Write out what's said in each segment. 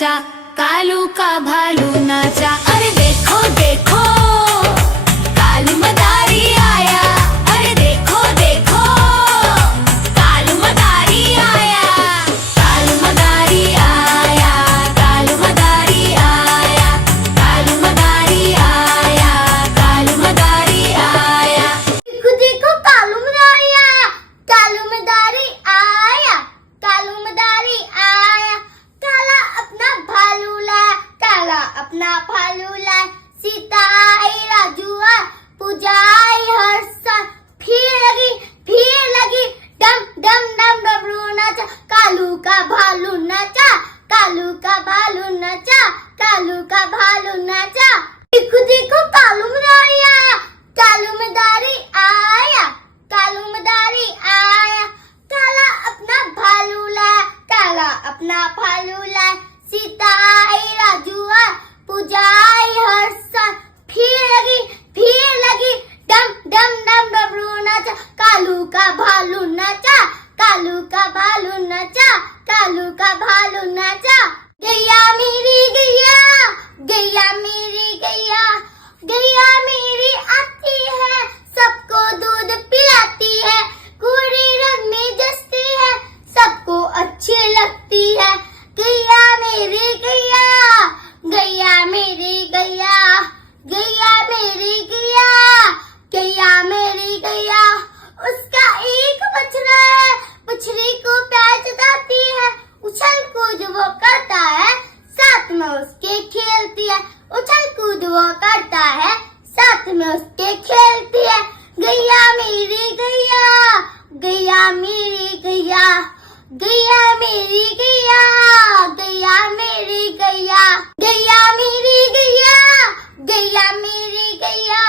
नाचा, कालू का भालू नाचा। अरे देखो देखो कालू मदारी आया, अरे देखो देखो कालू मदारी आया। कालू मदारी आया, कालू मदारी आया, कालू मदारी आया, कालू मदारी आया। देखो देखो कालू मदारी आया, कालू मदारी आया, कालू मदारी आया। काला अपना भालू लाया, काला अपना भालू लाया। सीता आई राजू आया, पूजा आई हर्षण। फिर लगी डम डम डम डमरू नाचा, कालू का भालू नाचा, कालू का भालू नाचा, कालू का भालू नाचा। देखो देखो कालू मदारी आया, कालू मदारी आया, कालू मदारी आया। काला अपना भालू लाया, काला अपना भालू लाया। सीता आई राजू आया, पूजा आई हर्षण। फिर लगी डम डम डम डमरू नाचा, कालू का भालू नाचा, कालू का भालू नाचा, कालू का भालू नाचा। गैया मेरी गैया, गैया मेरी गैया, गैया मेरी आती है, सबको दूध पिलाती है। गोरे रंग में जचती है, सबको अच्छी लगती है। गैया मेरी गैया, गैया मेरी गैया, गैया मेरी गैया, गैया मेरी गैया। उसका एक बछड़ा है, बछड़ी को प्यार जताती है। उछल कूद वो करता है, साथ में उसके खेलती है। उछल कूद वो करता है, साथ में उसके खेलती है। गैया मेरी गैया, गैया मेरी गैया, गैया मेरी गैया, गैया मेरी गैया। गैया मेरी गैया, गैया मेरी गैया,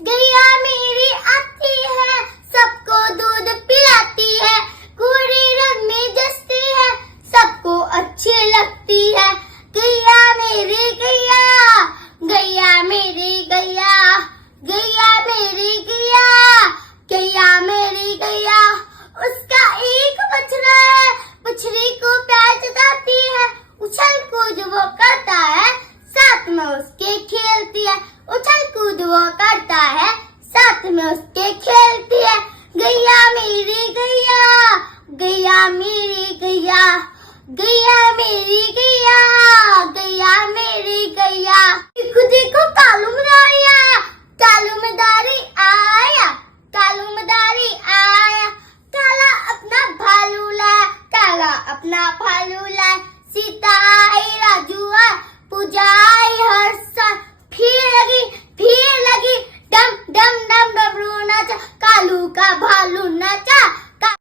गैया मेरी आती है, सबको दूध पिलाती है। गोरे रंग में जचती है, सबको अच्छी लगती है। गैया मेरी गैया, गैया मेरी गैया, गैया मेरी गैया, गैया मेरी गैया। उसका एक बछड़ा है, बछड़ी को प्यार जताती है। उछल कूद वो करता है, साथ में उसके खेलती है। उछल कूद वो करता है, साथ में उसके खेलती है। गैया मेरी गैया, गैया मेरी गैया, गैया मेरी गैया, गैया मेरी गैया। देखो देखो कालू मदारी आया, कालू मदारी आया, कालू मदारी आया। काला अपना भालू लाया, काला अपना भालू लाया। सीता आई राजू आया, पूजा आई हर्षण। फिर लगी डम डम डम डमरू नाचा, कालू का भालू नाचा,